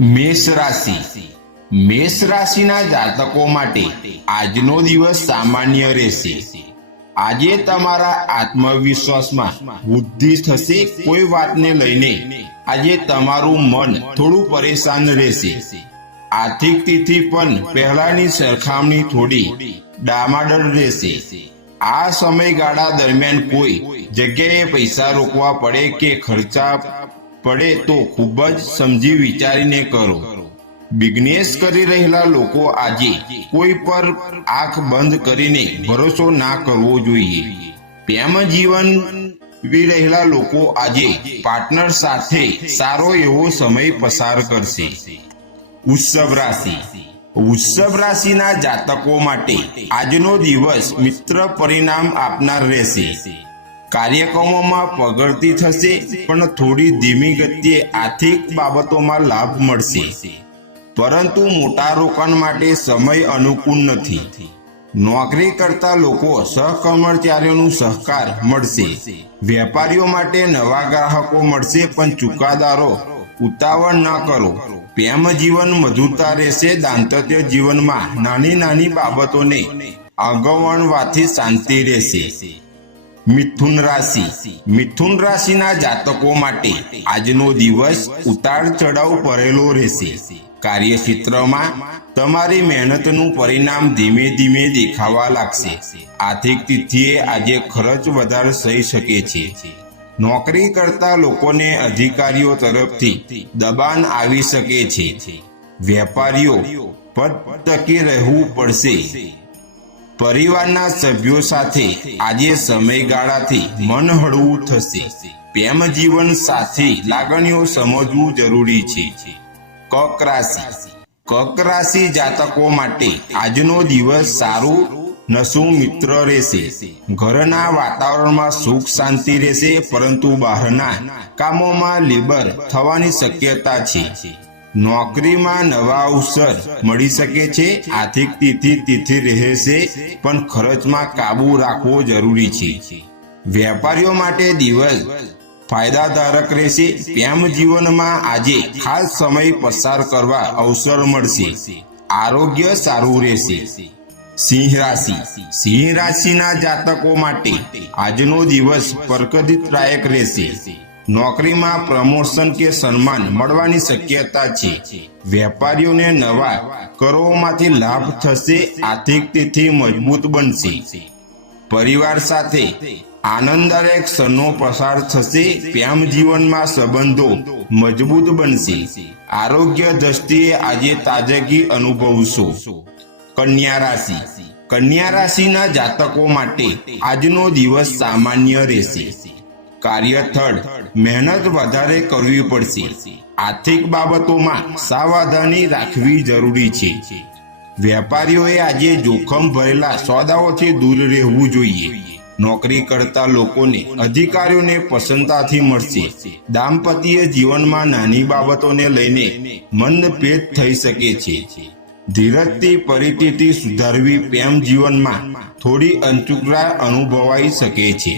મેષ રાશિ. મેષ રાશિના જાતકો માટે આજનો દિવસ સામાન્ય રહેશે. આજે તમારા આત્મવિશ્વાસમાં વૃદ્ધિ થશે કોઈ વાતને લઈને. આજે તમારું મન થોડું પરેશાન રહેશે. આર્થિક તિથિ પણ પહેલાની સરખામણી થોડી ડામાડળ રહેશે. આ સમયગાળા દરમિયાન કોઈ જગ્યાએ પૈસા રોકવા પડે કે ખર્ચા પડે તો ખૂબ જ સમજી વિચારીને કરો. બિઝનેસ કરી રહેલા લોકો આજે કોઈ પર આંખ બંધ કરીને ભરોસો ના કરવો જોઈએ. પ્રેમ જીવન રહેલા લોકો આજે પાર્ટનર સાથે સારો એવો સમય પસાર કરશે. ઉત્સવ રાશિ. વૃષભ રાશિના જાતકો માટે આજનો દિવસ મિત્ર પરિણામ આપનાર રહેશે. કાર્યક્રમોમાં પ્રગતિ થશે, પણ થોડી ધીમી ગતિએ આર્થિક બાબતોમાં લાભ મળશે. પરંતુ મોટા રોકાણ માટે સમય અનુકૂળ નથી. નોકરી કરતા લોકો સહકર્મચારીઓનું સહકાર મળશે. વેપારીઓ માટે નવા ગ્રાહકો મળશે, પણ ચુકાદારો ઉતાવળ ન કરો. પ્રેમ જીવન મધુરતા રહેશે, દાંતત્ય જીવનમાં નાની નાની બાબતોને અગવણવાથી શાંતિ રહેશે. મિથુન રાશિ. મિથુન રાશિના જાતકો માટે આજનો દિવસ ઉતાર ચઢાવ ભરેલો રહેશે. કાર્યક્ષેત્રમાં તમારી મહેનતનું પરિણામ ધીમે ધીમે દેખાવા લાગશે. આર્થિક તિથિએ આજે ખર્ચ વધારે થઈ શકે છે. નોકરી કરતા લોકોને અધિકારીઓ તરફથી દબાણ આવી શકે છે. વેપારીઓ પદ ટકી રહેવું પડશે. પરિવારના સભ્યો સાથે આજે સમયગાળાથી મન હળવું થશે. પ્રેમ જીવન સાથે લાગણીઓ સમજવું જરૂરી છે. કક રાશિ. કક રાશિ જાતકો માટે આજનો દિવસ સારું નશું મિત્ર રહેશે. ઘરના વાતાવરણમાં સુખ શાંતિ રહેશે, પરંતુ બહારના કામોમાં લેબર થવાની શક્યતા છે. નોકરીમાં નવા અવસર મળી શકે છે. આર્થિક તિથિ તિથિ રહેશે, પણ ખર્ચમાં કાબુ રાખવો જરૂરી છે. વેપારીઓ માટે દિવસ ફાયદાધારક રહેશે. પ્રેમ જીવનમાં આજે ખાસ સમય પસાર કરવા અવસર મળશે. આરોગ્ય સારું રહેશે. સિંહ રાશિ. સિંહ રાશિના જાતકો માટે આજનો દિવસ પ્રકૃતિદાયક રહેશે. નોકરીમાં પ્રમોશન કે સન્માન મળવાની શક્યતા છે. વેપારીઓને નવા કરોમાંથી લાભ થશે, આર્થિક તિથિ મજબૂત બનશે. પરિવાર સાથે આનંદદાયક ક્ષણો પસાર થશે, પ્રેમ જીવનમાં સંબંધો મજબૂત બનશે. આરોગ્ય દ્રષ્ટિએ આજે તાજગી અનુભવશો. કન્યા રાશિ. કન્યા રાશિના જાતકો માટે આજનો દિવસ સામાન્ય રહેશે. કાર્યસ્થળ મહેનત વધારે કરવી પડશે. આર્થિક બાબતોમાં સાવધાની રાખવી જરૂરી છે. વેપારીઓએ આજે જોખમ ભરેલા સોદાઓથી દૂર રહેવું જોઈએ. નોકરી કરતા લોકોને અધિકારીઓને પસંદતાથી મળશે. દાંપત્ય જીવનમાં નાની બાબતોને લઈને મનભેદ થઈ શકે છે. ધીરજથી પરિસ્થિતિ સુધારવી પ્રેમ જીવનમાં થોડી અંચુકરા અનુભવાઈ શકે છે.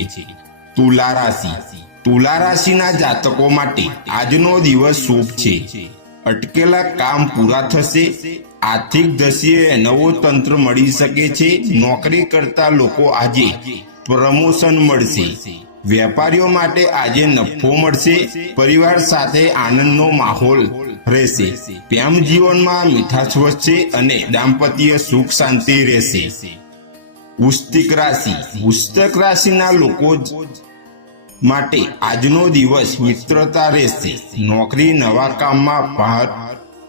તુલા રાશિ તુલા રાશિના જાતકો માટે આજનો દિવસ શુભ છે. અટકેલા કામ પૂરા થશે. આર્થિક દ્રષ્ટિએ નવો તંત્ર મળી શકે છે. નોકરી કરતા લોકો આજે પ્રમોશન મળશે. વેપારીઓ માટે આજે નફો મળશે. પરિવાર સાથે આનંદનો માહોલ રહેશે. પ્રેમ જીવનમાં મીઠાશ વધશે અને દાંપત્ય સુખ શાંતિ રહેશે. ઉસ્તિક રાશિ. ઉસ્તક રાશિના લોકો માટે આજનો દિવસ મિત્રતા રહેશે. નોકરી નવા કામમાં બહાર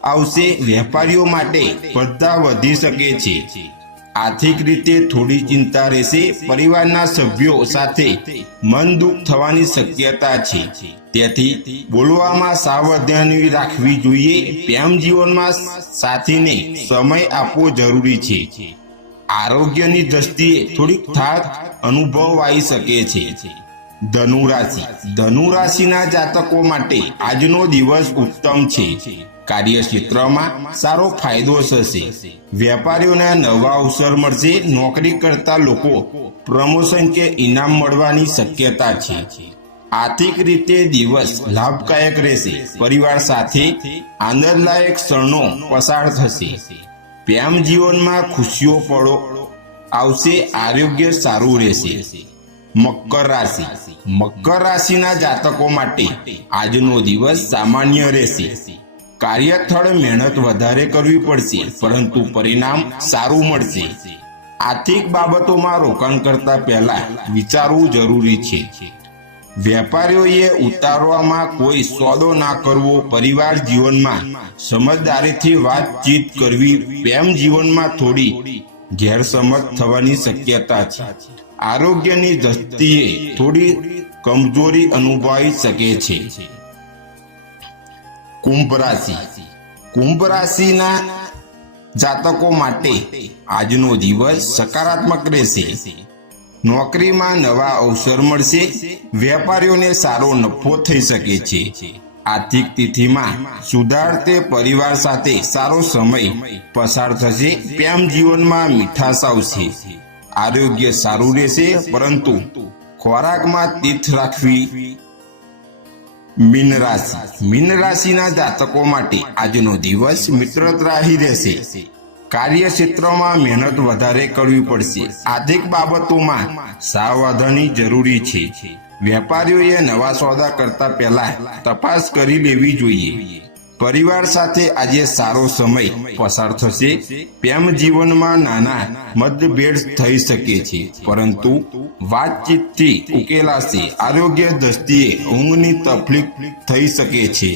આવશે. વેપારીઓ માટે સ્પર્ધા વધી શકે છે. આર્થિક રીતે થોડી ચિંતા રહેશે. પરિવારના સભ્યો સાથે મન દુઃખ થવાની શક્યતા છે. તેથી બોલવામાં સાવધાની રાખવી જોઈએ. પ્રેમ જીવનમાં સાથીને સમય આપવો જરૂરી છે. આરોગ્યની દ્રષ્ટિએ થોડીક થાક અનુભવાઈ શકે છે. ધનુ રાશિ ધનુ રાશિના જાતકો માટે આજનો દિવસ ઉત્તમ છે. કાર્યક્ષેત્રમાં સારો ફાયદો થશે. વેપારીઓને નવા અવસર મળશે. નોકરી કરતા લોકો પ્રમોશન કે ઇનામ મળવાની શક્યતા છે. આર્થિક રીતે દિવસ લાભદાયક રહેશે. પરિવાર સાથે આનંદદાયક ક્ષણો પસાર થશે. પ્રેમ જીવનમાં ખુશીઓ પડો આવશે. આરોગ્ય સારું રહેશે. મકર રાશિ. મકર રાશિના જાતકો માટે આજનો દિવસ સામાન્ય રહેશે. કાર્યસ્થળ મહેનત વધારે કરવી પડશે, પરંતુ પરિણામ સારું મળશે. આર્થિક બાબતોમાં રોકાણ કરતા પહેલા વિચારવું જરૂરી છે. વેપારીઓએ ઉતારવામાં કોઈ સોદો ના કરવો પરિવાર જીવનમાં સમજદારીથી વાતચીત કરવી, પ્રેમ જીવનમાં થોડી ગેરસમજ થવાની શક્યતા છે. આરોગ્યની દ્રષ્ટિએ થોડી કમજોરી અનુભવાઈ શકે છે. કુંભ રાશિ. કુંભ રાશિના જાતકો માટે આજનો દિવસ સકારાત્મક રહેશે. નોકરીમાં નવા અવસર મળશે. વેપારીઓને સારો નફો થઈ શકે છે. આર્થિક તિથિમાં સુધાર તે પરિવાર સાથે સારો સમય પસાર થશે. પ્રેમ જીવનમાં મીઠાશ આવશે. આરોગ્ય સારું રહેશે પરંતુ ખોરાકમાં તીર્થ રાખવી મીન રાશિ. મીન રાશિના જાતકો માટે આજનો દિવસ મિત્રતાહી રહેશે. કાર્યક્ષેત્રમાં મહેનત વધારે કરવી પડશે. આર્થિક બાબતોમાં સાવધાની જરૂરી છે. વેપારીઓએ નવા સોદા કરતા પહેલા તપાસ કરી લેવી જોઈએ. પરિવાર સાથે આજે સારો સમય પસાર થશે. પ્રેમ જીવનમાં નાના મતભેદ થઈ શકે છે, પરંતુ વાતચીતથી ઉકેલાશે. આરોગ્ય દ્રષ્ટિએ ઊંઘની તકલીફ થઈ શકે છે.